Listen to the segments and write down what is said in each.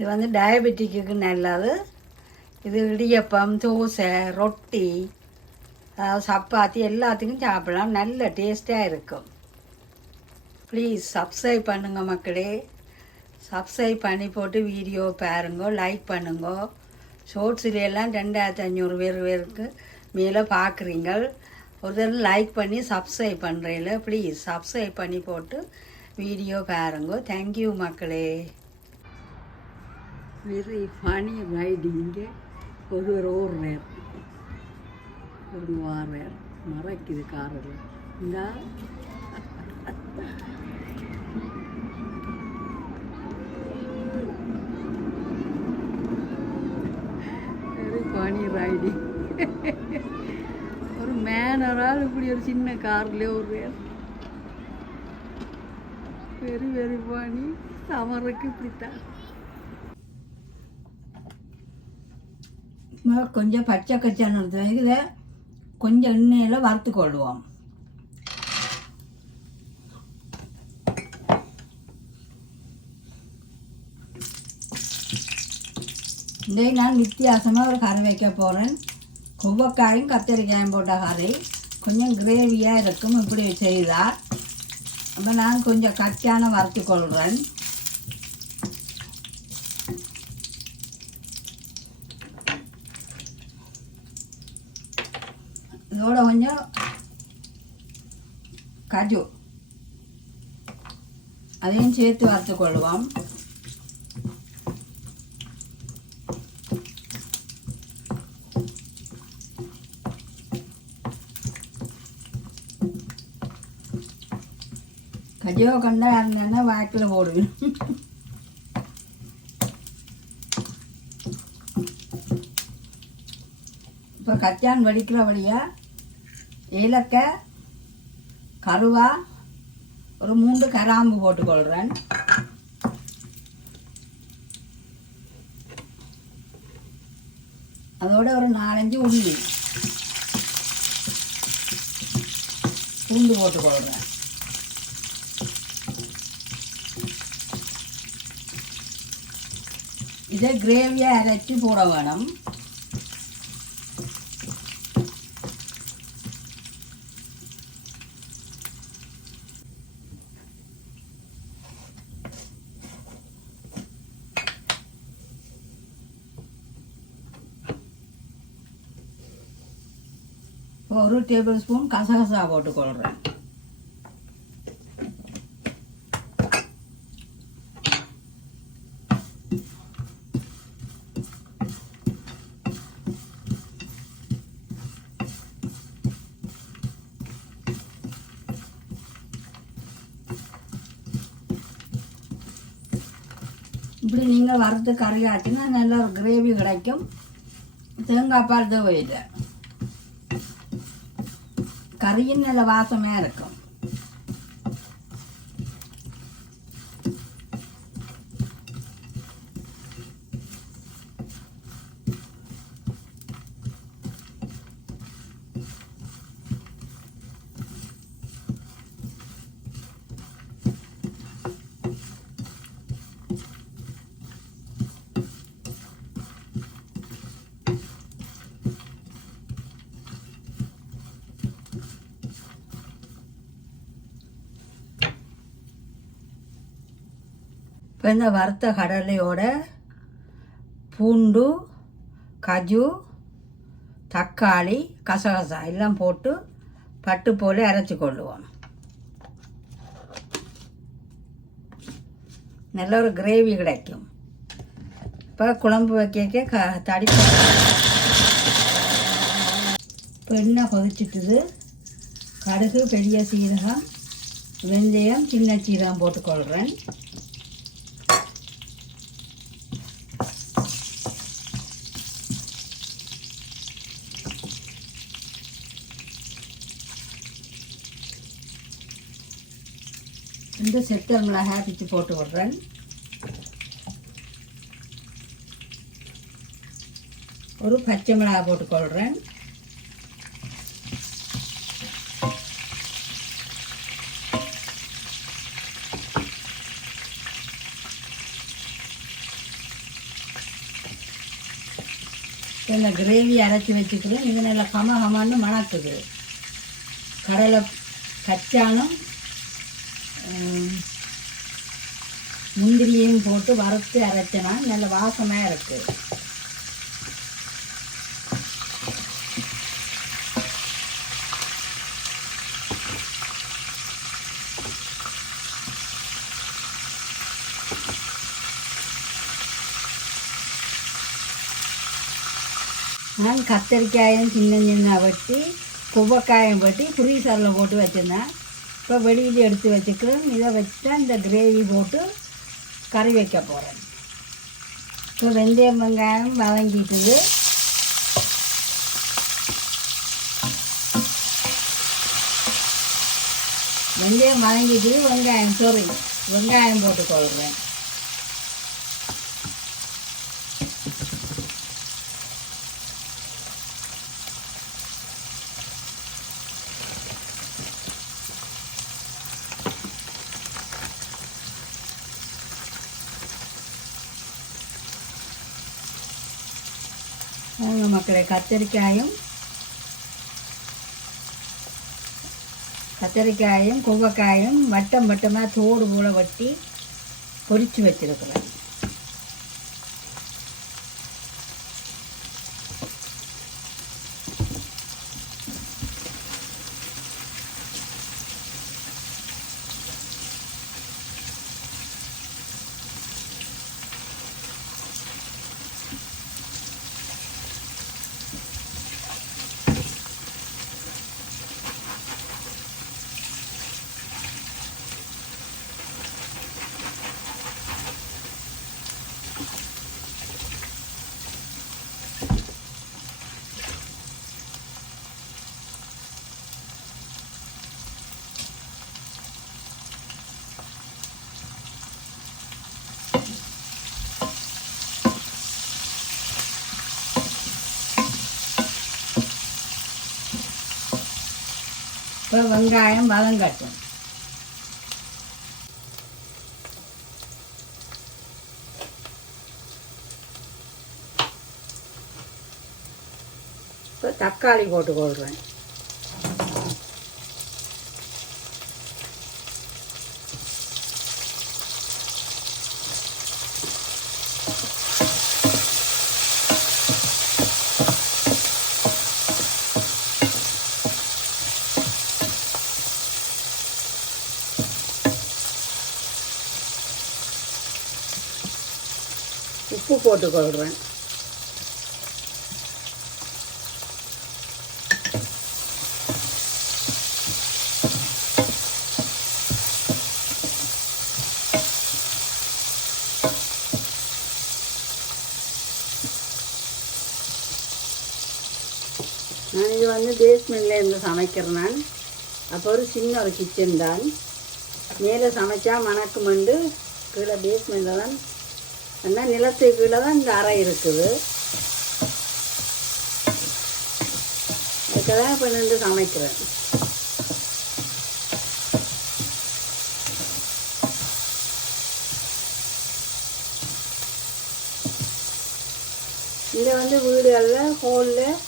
இது வந்து டயபெட்டிக்கு நல்லது. இது இடியப்பம் தோசை ரொட்டி அதாவது சப்பாத்தி எல்லாத்துக்கும் சாப்பிடலாம். நல்ல டேஸ்ட்டாக இருக்கும். ப்ளீஸ் சப்ஸ்கிரைப் பண்ணுங்கள் மக்களே. சப்ஸ்கிரைப் பண்ணி போட்டு வீடியோ பாருங்க லைக் பண்ணுங்க. ஷோர்ட்ஸ்லாம் எல்லாம் ரெண்டாயிரத்தி ஐநூறு பேர் பேருக்கு மேலே பார்க்குறீங்க ஒரு தடவை லைக் பண்ணி சப்ஸ்கிரைப் பண்ணுறீங்கள ப்ளீஸ் சப்ஸ்கிரைப் பண்ணி போட்டு வீடியோ பாருங்க. தேங்க்யூ மக்களே. வெரி ஃபனி ரைடிங்க ஒருவர் ஓடுறார் ஒரு வாரார் மறைக்குது காரில் இந்த வெரி ஃபனி ரைடிங் ஒரு மேனரால் இப்படி ஒரு சின்ன கார்லேயே ஓடுறார் வெரி வெரி ஃபனி சமருக்கு இப்படித்தான் கொஞ்சம் பச்சை கச்சான எடுத்து இதை கொஞ்சம் எண்ணெயில் வறுத்து கொள்வோம். இதை நான் வித்தியாசமாக ஒரு கறி வைக்க போகிறேன் கொவ்வக்காயும் கத்திரிக்காயும் போட்ட கறி கொஞ்சம் கிரேவியாக இருக்கும் இப்படி செய்தால். அப்போ நான் கொஞ்சம் கச்சான வறுத்து கொள்கிறேன் இதோட கொஞ்சம் கஜு அதையும் சேர்த்து வறுத்து கொள்வோம் கஜோ கண்டா இருந்தேன்னா வாக்கில் போடுவேன் இப்போ கச்சான் வடிக்கிற வழியாக ஏலக்காய் கருவா ஒரு மூன்று கராம்பு போட்டுக்கொள்கிறேன் அதோட ஒரு நாலஞ்சு உள்ளி பூண்டு போட்டுக்கொள்கிறேன் இதை கிரேவியாக அரைச்சி போட வேணும். ஒரு டேபிள் ஸ்பூன் கசகசா போட்டுக்கொள்கிறேன் இப்படி நீங்கள் வறுத்து கறி ஆட்டினா நல்ல ஒரு கிரேவி கிடைக்கும். தேங்காய் பால் தேவையில்லை. கறியும் நல்ல வாசமே இருக்கும் இப்போ இந்த வறுத்த கடலையோட பூண்டு கஜு தக்காளி கசகசா எல்லாம் போட்டு பட்டு போல அரைச்சி கொள்ளுவோம். நல்ல ஒரு கிரேவி கிடைக்கும். இப்போ குழம்பு வைக்க க தடி பெண்ணை எண்ணெய் கடுகு பெரிய சீரகம் வெந்தயம் சின்ன சீரகம் போட்டுக்கொள்கிறேன் இந்த செத்தல் மிளகாய் பிச்சு போட்டு விடுறேன். ஒரு பச்சை மிளகாய் போட்டுக்கொள்கிறேன் இந்த கிரேவி அரைச்சி வச்சுக்கிறோம் இது நல்லா கம கமான்னு மணக்குது. கடலை கச்சானும் முந்திரியும் போட்டு வறுத்து அரைச்சனா? நல்ல வாசமாக இருக்குது நான் கத்தரிக்காயும் சின்ன சின்ன வெட்டி குவ்வக்காயம் வெட்டி ஃப்ரீசரில் போட்டு வச்சுருந்தேன். இப்போ வெளியில் எடுத்து வச்சுக்கிறேன். இதை வச்சு தான் இந்த கிரேவி போட்டு கறி வைக்க போகிறேன் இப்போ வெந்தயம் வெங்காயம் வதங்கிட்டுது. வெந்தயம் வதங்கிட்டு வெங்காயம் சொறி வெங்காயம் போட்டு கொள்கிறேன் மக்களை மக்களே கத்தரிக்காயும் கத்தரிக்காயும் குவ்வக்காயும் வட்டம் வட்டமாக தோடு போல வட்டி பொறிச்சு வச்சிருக்கிறேன். இப்போ வெங்காயம் வதங்கட்டும் இப்போ தக்காளி போட்டு கொள்கிறேன் உப்பு போட்டுக்கொள்கிறேன் நான் இது வந்து பேஸ்மெண்ட்ல இருந்து சமைக்கிறேன் நான். அப்போ ஒரு சின்ன ஒரு கிச்சன் தான். மேலே சமைச்சா மணக்குமெண்டு கீழே பேஸ்மெண்ட்டில் தான் என்ன நிலத்துக்கு கீழே தான் இந்த அறை இருக்குது. அதுக்கு தான் இப்போ நின்று சமைக்கிறேன். இங்கே வந்து வீடுகளில் ஹோலில்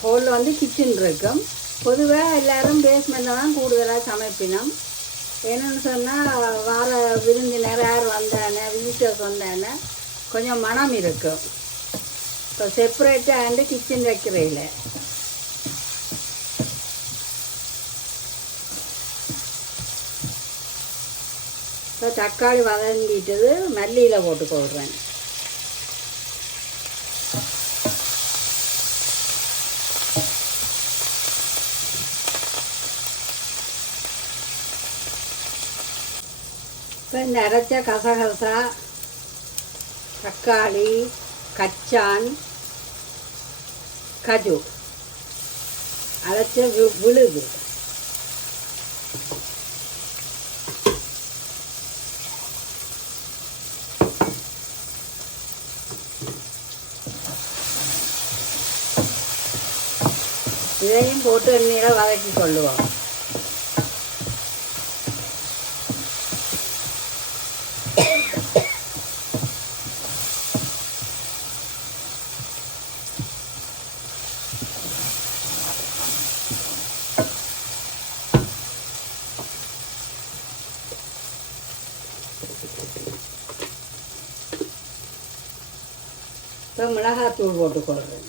ஹோலில் வந்து கிச்சன் இருக்கும். பொதுவாக எல்லாரும் பேஸ்மெண்ட்டில் தான் கூடுதலாக சமைப்பினோம். என்னன்னு சொன்னால் வார வந்தானே சொன்னேன்னா கொஞ்சம் மனம் இருக்கும் இப்போ செப்பரேட்டாக வந்து கிச்சன் வைக்கிறதில்ல இப்போ தக்காளி வதங்கிட்டது மல்லியில் போட்டு போடுறேன். இப்போ இந்த அரைச்ச கசகசா தக்காளி கச்சான் கஜு. அரைச்ச விழுது. இதையும் போட்டு எண்ணெயில் வதக்கி கொள்ளுவோம். இப்போ மிளகாத்தூள் போட்டுக்கொள்கிறேன்.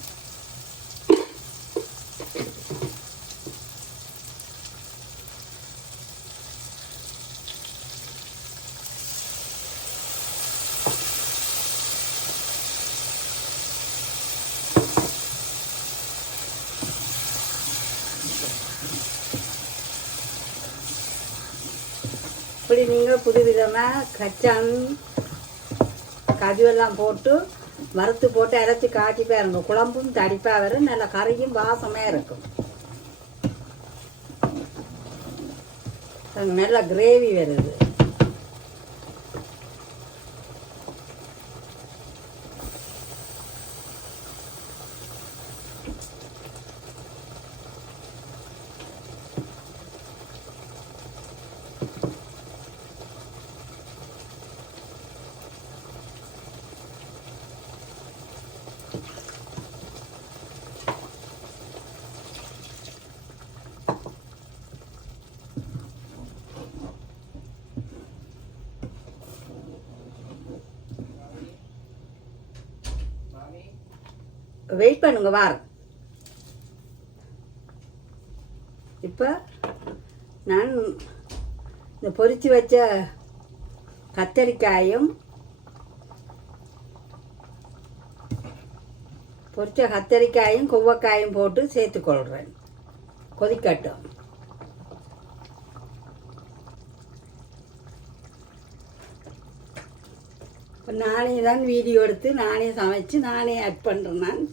இப்படி நீங்கள் புதுவிதமாக கச்சான் கதுவெல்லாம் போட்டு வறுத்து போட்டு அரைச்சி காய்ச்சி பாருங்க. குழம்பும் தடிப்பாக வரும். நல்ல கறியும் வாசமாக இருக்கும். நல்ல கிரேவி வருது. வெயிட் பண்ணுங்க வார. இப்போ நான் இந்த பொறிச்சு வச்ச கத்தரிக்காயும் பொறிச்ச கத்தரிக்காயும் கொவ்வக்காயும் போட்டு சேர்த்துக்கொள்கிறேன் கொதிக்கட்டும். இப்போ நானே தான் வீடியோ எடுத்து நானே சமைச்சு நானே ஆட் பண்ணுறேன் நான்.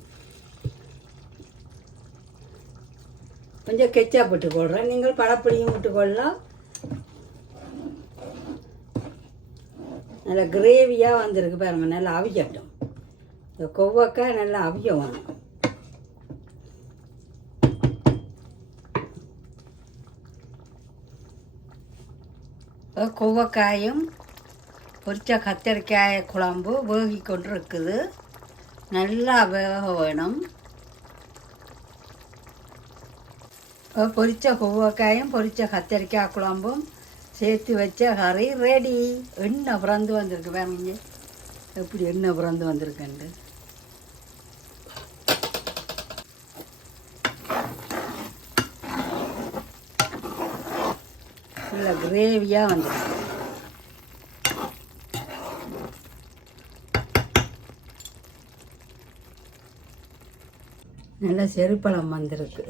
கொஞ்சம் கெச்சா போட்டு போடுறேன் நீங்கள் படப்படியும் விட்டுக்கொள்ளலாம் நல்லா கிரேவியாக வந்திருக்கு பாருங்கள் நல்லா அவிக்கட்டும் இந்த கொவ்வக்காய் நல்லா அவிய வேணும். கொவ்வக்காயும் பொரிச்ச கத்தரிக்காய் குழம்பு வேகி கொண்டு இருக்குது நல்லா வேக வேணும். இப்போ பொரித்த கொவ்வக்காயும் பொரித்த கத்தரிக்காய் குழம்பும் சேர்த்து வச்ச கறி ரெடி எண்ணெய் பிறந்து வந்திருக்கு பாருங்க எப்படி எண்ணெய் பிறந்து வந்திருக்குண்டு இல்லை கிரேவியாக வந்துருக்கு நல்லா செருப்பழம் வந்திருக்கு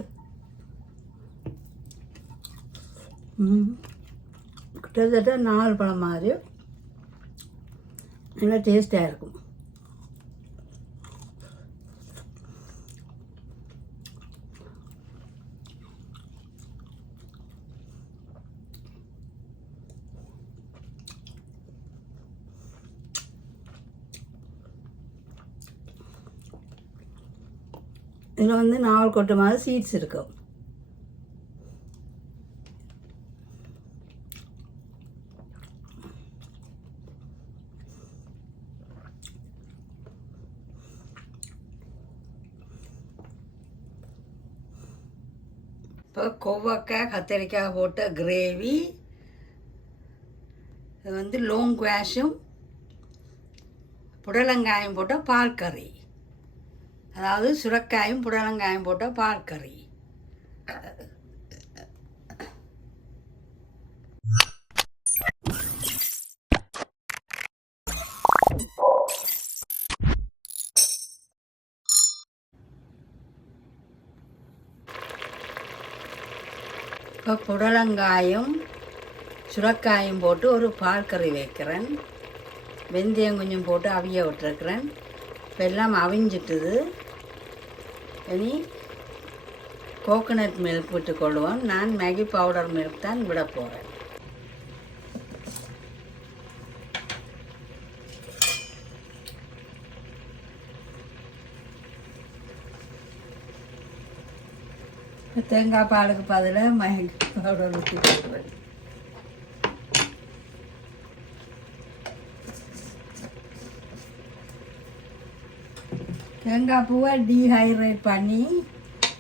கிட்டத்தட்ட நாலு பழம் மாதிரி. நல்லா டேஸ்டாக இருக்கும். இதில் வந்து நாவல் கொட்டை மாதிரி சீட்ஸ் இருக்கும் இப்போ கொவ்வக்காய் கத்திரிக்காய் போட்ட கிரேவி இது வந்து லோங் குவாஷும் புடலங்காயும் போட்ட பால் கறி அதாவது சுரக்காயும் புடலங்காயும் போட்ட பால் கறி இப்போ புடலங்காயும் சுரக்காயும் போட்டு ஒரு பால் கறி வைக்கிறேன். வெந்தயம் கொஞ்சம் போட்டு அவிய விட்டுருக்குறேன். இப்போ எல்லாம் அவிஞ்சிட்டுது. இனி கோகனட் மில்க் விட்டுக்கொள்வோம். நான் மேகி பவுடர் மில்க் தான் விட போகிறேன் தேங்காய் பாலுக்கு பதிலாக மேகி பவுடர் ஊற்றி தேங்காய் பூவை டீஹைட்ரேட் பண்ணி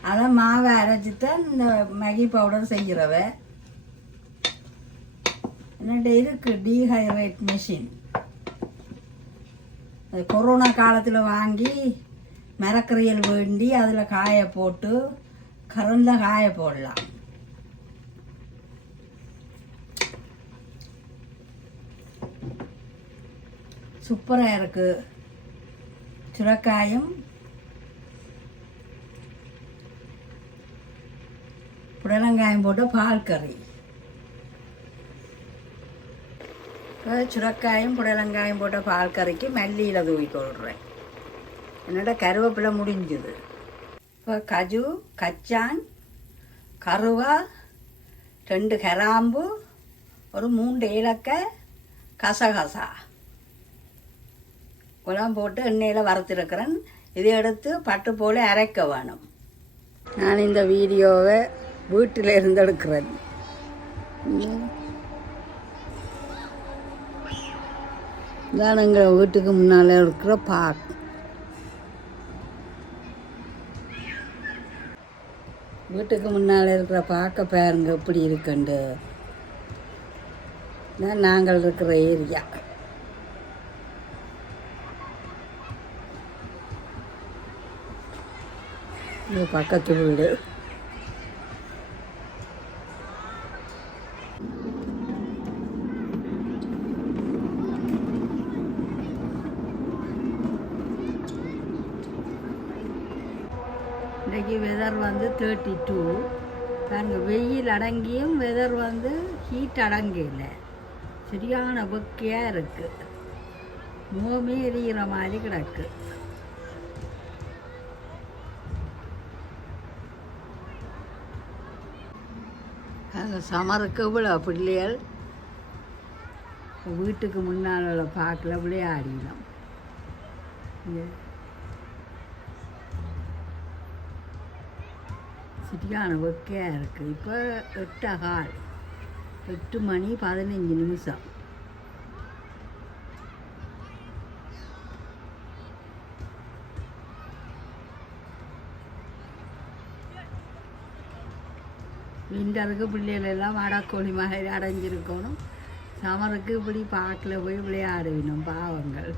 அதை மாவை அரைச்சி தான் இந்த மேகி பவுடர் செய்கிறவ என்னட்ட இருக்கு டீஹைட்ரேட் மிஷின் கொரோனா காலத்தில் வாங்கி மரக்கறியல் வேண்டி அதில் காய போட்டு கரண்டில் காய போடலாம் சூப்பராக இருக்குது சுரக்காயும் புடலங்காயம் போட்டு பால் கறி சுரக்காயும் புடலங்காயும் போட்ட பால் கறிக்கு மல்லியில் தூக்கி கொள்கிறேன் என்னோட கருவேப்பிலை முடிஞ்சுது இப்போ கஜு கச்சான் கருவா ரெண்டு கிராம்பு ஒரு மூன்று ஏலக்காய் கசகசா. குளம் போட்டு எண்ணெயில் வறுத்துருக்கிறேன். இதை எடுத்து பட்டு போல அரைக்க வேணும். நான் இந்த வீடியோவை வீட்டில் இருந்து எடுக்கிறேன் இதான் எங்கள் வீட்டுக்கு முன்னால் இருக்கிற பார்க் வீட்டுக்கு முன்னால் இருக்கிற பார்க்க பாருங்க எப்படி இருக்குண்டு? தான் நாங்கள் இருக்கிற ஏரியா. இது பக்கத்து வீடு. இன்றைக்கு வெதர் வந்து தேர்ட்டி டூ பாருங்க வெயில் அடங்கியும் வெதர் வந்து ஹீட் அடங்கல. சரியான வெக்கையாக இருக்குது மோமே எரிகிற மாதிரி கிடக்கு. அங்கே சமருக்கு இவ்வளோ பிள்ளைகள். வீட்டுக்கு முன்னால் உள்ள பார்க்கல விளையாடினோம். இங்க வெக்கையாக இருக்குது இப்போ எட்டு கால் எட்டு மணி பதினஞ்சு நிமிஷம். விண்டருக்கு பிள்ளைகளெல்லாம் வடக்கோழி மாதிரி அடைஞ்சிருக்கணும். சமருக்கு இப்படி பார்க்கல போய் விளையாடுவினோம் பாவங்கள்.